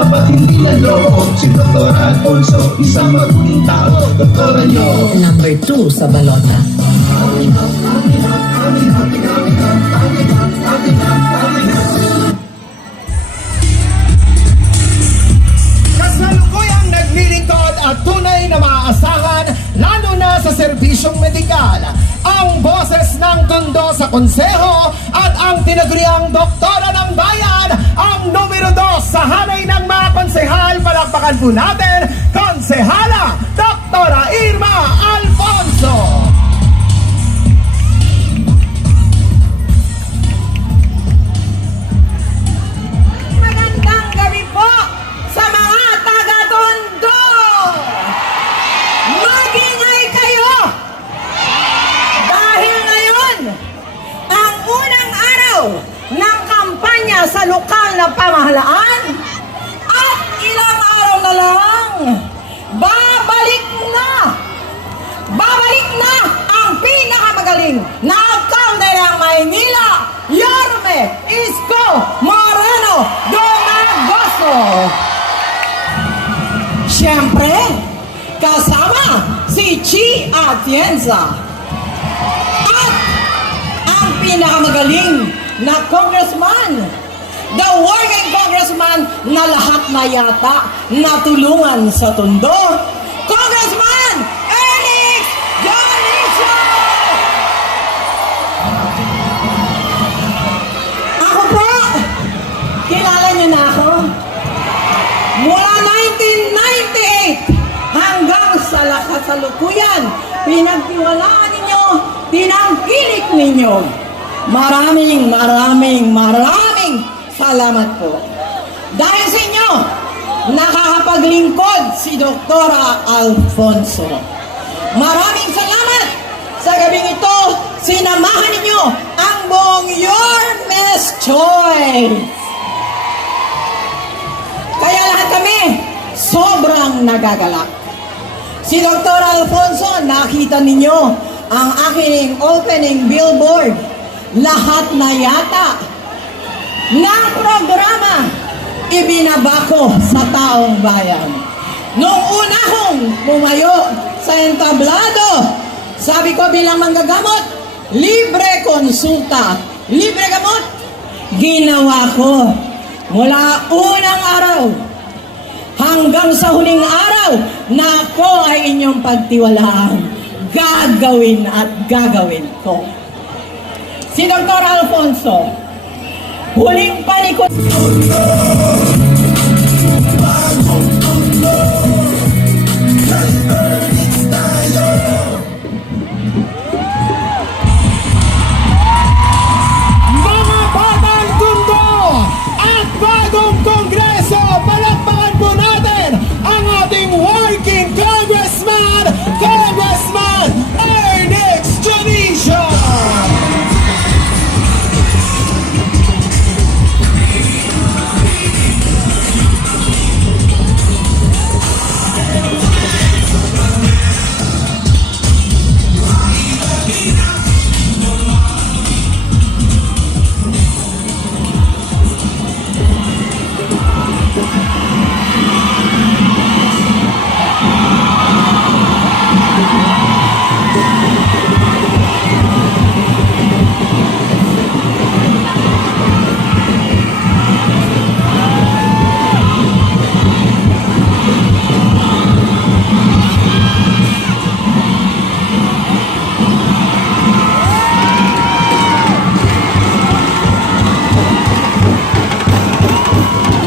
dapat hindi naloko. Si Dr. Alfonso, isang mabuting tao. Doktora nyo. Number 2 sa balota. Kasalukuyang naglilingkod at tunay na maaasahan, lalo na sa serbisyong medikal, ang boses ng Tondo sa konseho at ang tinaguriang doktora ng bayan, ang numero 2 sa hanay ng mga konsehal. Palakpakan po natin, Konsehala Doktora Irma Alfonso. Magandang gabi po sa mga taga-Tondo! Mag-ingay kayo! Dahil ngayon, ang unang araw ng kampanya sa lokal na pamahalaan at ilang araw na lang, babalik na ang pinakamagaling na alkalde ng Maynila, Yorme Isko Moreno Domagoso. Siyempre, kasama si Chi Atienza at ang pinakamagaling na congressman, the working congressman na lahat na yata natulungan sa Tondo, Congressman Elix Janicio! Ako po, kilala niyo na ako. Mula 1998 hanggang sa kasalukuyan, pinagtiwalaan ninyo, tinangkilik ninyo. Maraming salamat po. Dahil sa inyo, nakakapaglingkod si Doktora Alfonso. Maraming salamat sa gabing ito, sinamahan ninyo ang buong Yormes Choice. Kaya lahat kami, sobrang nagagalak. Si Dr. Alfonso, nakita ninyo ang aking opening billboard. Lahat na yata ng programa ibinabako sa taong bayan. Noong una kong pumayo sa entablado, sabi ko bilang manggagamot, libre konsulta, libre gamot. Ginawa ko mula unang araw hanggang sa huling araw na ako ay inyong pagtiwalaan. Gagawin at gagawin ko. Si Dr. Alfonso, huling panikot. Mga batang Tondo at bagong kongreso, palakpakan po natin ang ating working congressman, Congressman Ernix Janicio!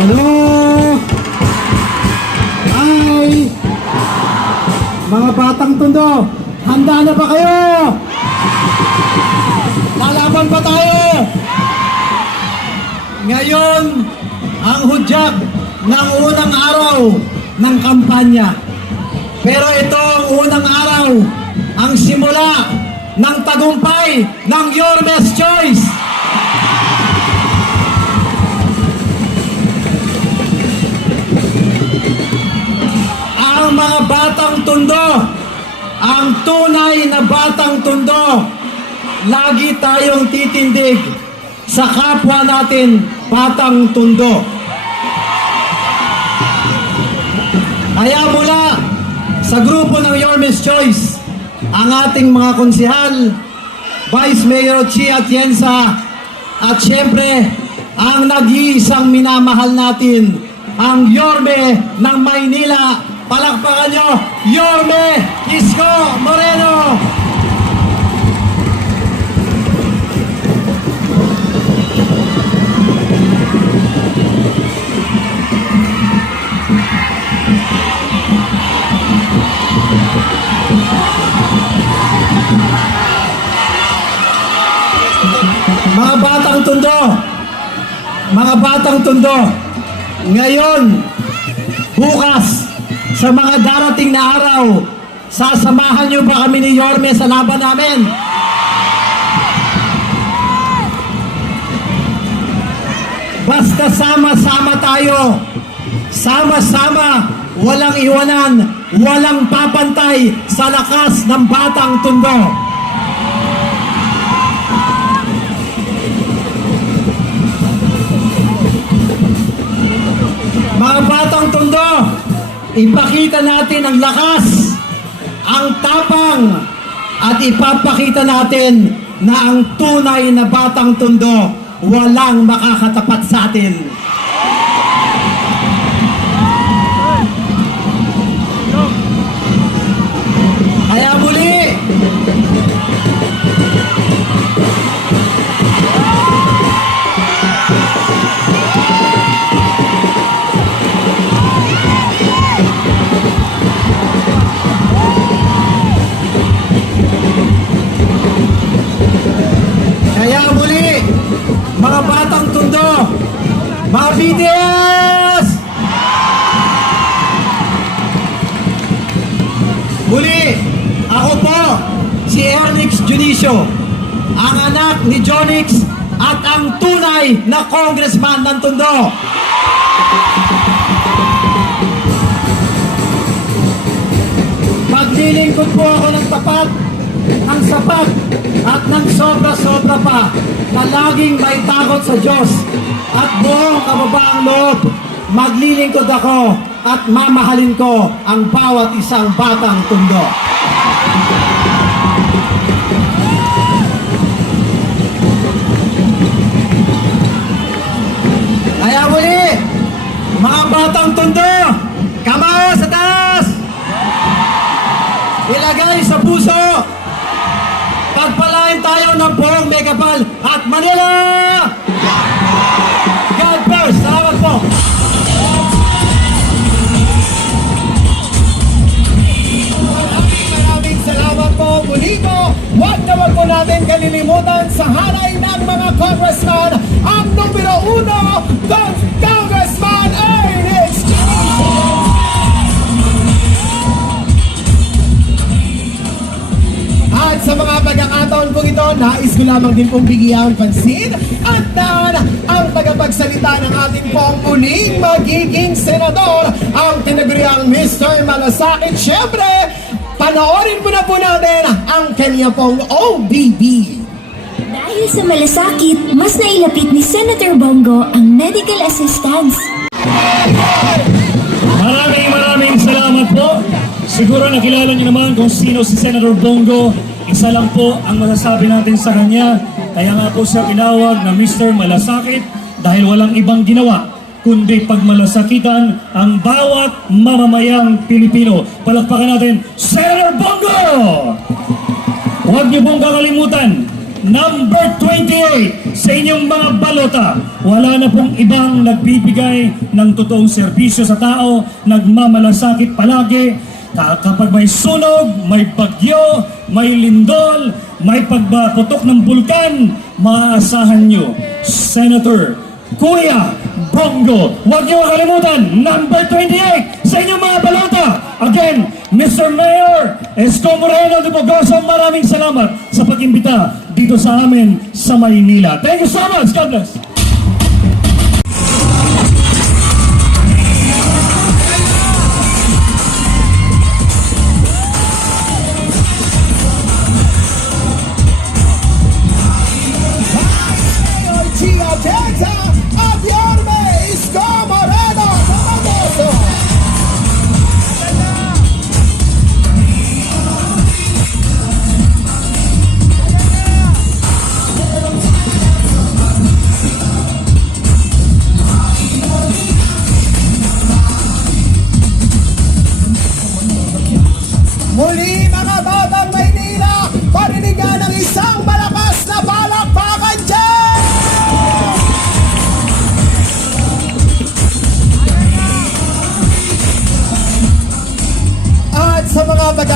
Hello! Hi! Mga batang Tondo, handa na ba kayo? Lalaban pa tayo! Ngayon, ang hudyat ng unang araw ng kampanya. Pero ito ang unang araw, ang simula ng tagumpay ng Yormes Choice. Ang mga batang Tondo, ang tunay na batang Tondo, lagi tayong titindig sa kapwa natin batang Tondo. Kaya mula sa grupo ng Yorme's Choice, ang ating mga konsihal, Vice Mayor Chi Atienza, at syempre, ang nag-iisang minamahal natin, ang Yorme ng Maynila. Palakpakan nyo, Yorme Isko Moreno! Mga batang tondo, ngayon, bukas, sa mga darating na araw, sasamahan niyo ba kami ni Yorme sa laban namin? Basta sama-sama tayo, sama-sama, walang iwanan, walang papantay sa lakas ng batang tondo. Mga batang tondo, ipakita natin ang lakas, ang tapang, at ipapakita natin na ang tunay na batang tondo, walang makakatapat sa atin. Kaya muli, mga batang tondo, mga BTS! Muli, ako po, si Ernix Junicio, ang anak ni Jonix at ang tunay na congressman ng Tondo. Maglilingkod po ako ng tapat, ng sapat, at ng sobra-sobra pa, na laging may takot sa Diyos at buong kababaang loob. Maglilingkod ako at mamahalin ko ang bawat isang batang tondo. Kaya muli, mga batang tondo, kamao sa taas! Ilagay sa puso! Pagpalain tayo ng buong Megapal at Manila! God first! Salamat po! Maraming salamat po, Buligo. Huwag naman po natin kalilimutan sa halay ng mga congressman ang numero 1, Congressman Ernix Junicio. At sa mga pagkakataon po ito, nais ko lamang din pong bigyan pansin at daan ang tagapagsalita ng ating pong muling magiging senador, ang tinaguriang Mr. Malasakit. Siyempre, panoorin mo na po natin ang kanya pong OBB. Dahil sa malasakit, mas nailapit ni Senator Bongo ang medical assistance. Maraming salamat po. Siguro nakilala niyo naman kung sino si Senator Bongo. Isa lang po ang masasabi natin sa kanya. Kaya nga po siya tinawag na Mr. Malasakit dahil walang ibang ginawa kundi pagmalasakitan ang bawat mamamayang Pilipino. Palakpakan natin, Senator Bongo! Huwag niyo pong kakalimutan, number 28 sa inyong mga balota. Wala na pong ibang nagbibigay ng totoong serbisyo sa tao, nagmamalasakit palagi. Kapag may sunog, may bagyo, may lindol, may pagputok ng bulkan, maaasahan nyo, Senator Kuya Bongo. Huwag niyo makalimutan, number 28 sa inyong mga balota. Again, Mr. Mayor Isko Moreno de Bogoso, maraming salamat sa pag-imbita dito sa amin sa Maynila. Thank you so much. God bless.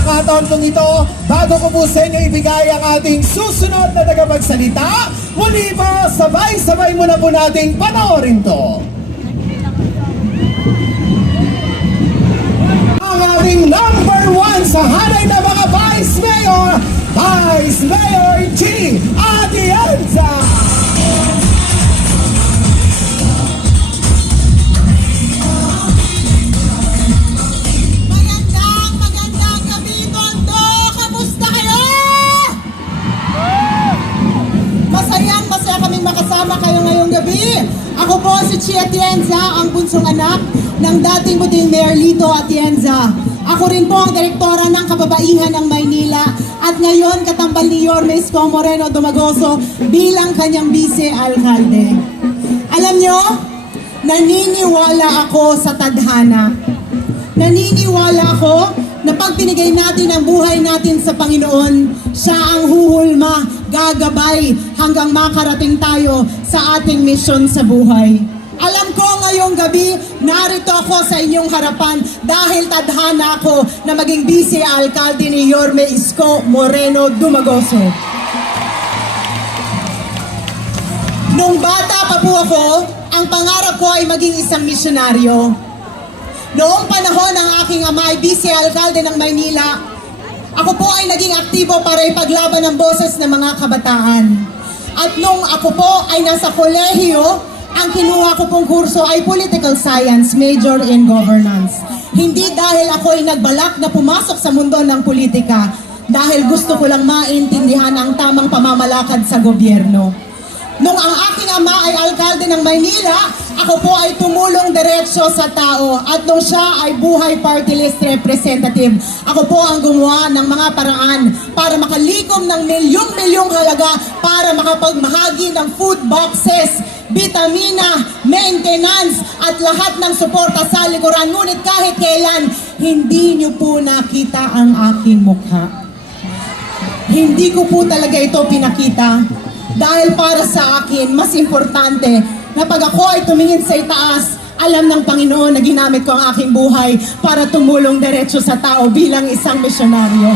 pagkakataon kong ito, bago ko po sa inyo ibigay ang ating susunod na tagapagsalita, muli po, sabay-sabay muna po nating panoorin to. Ang ating number 1 sa hanay na mga Vice Mayor G. Atienza! Magandang gabi, Tondo! Kamusta kayo? Masaya kaming makasama kayo ngayong gabi. Ako po si Chi Atienza, ang bunsong anak ng dating Buting Mayor Lito Atienza. Ako rin po ang direktora ng Kababaihan ng Maynila at ngayon katambal ni Yorme Isko Moreno Dumagoso bilang kanyang vice-alkalde. Alam nyo, naniniwala ako sa tadhana. Naniniwala ako na pag binigay natin ang buhay natin sa Panginoon, siya ang huhulma, gagabay hanggang makarating tayo sa ating misyon sa buhay. Alam ko ngayong gabi, narito ako sa inyong harapan dahil tadhana ako na maging vice-alkalde ni Yorme Isko Moreno Dumagoso. Nung bata pa po ako, ang pangarap ko ay maging isang misyonaryo. Noong panahon ng aking ama ay vice-alkalde ng Maynila, ako po ay naging aktibo para ipaglaban ang boses ng mga kabataan. At nung ako po ay nasa kolehiyo, ang kinuha ko pong kurso ay Political Science, Major in Governance. Hindi dahil ako ay nagbalak na pumasok sa mundo ng politika, dahil gusto ko lang maintindihan ang tamang pamamalakad sa gobyerno. Nung ang aking ama ay alkalde ng Maynila, ako po ay tumulong diretsyo sa tao. At nung siya ay buhay party list representative, ako po ang gumawa ng mga paraan para makalikom ng milyong-milyong halaga para makapagmahagi ng food boxes, bitamina, maintenance, at lahat ng suporta sa likuran. Ngunit kahit kailan, hindi niyo po nakita ang aking mukha. Hindi ko po talaga ito pinakita. Dahil para sa akin, mas importante na pag ako ay tumingin sa itaas, alam ng Panginoon na ginamit ko ang aking buhay para tumulong diretso sa tao bilang isang misyonaryo.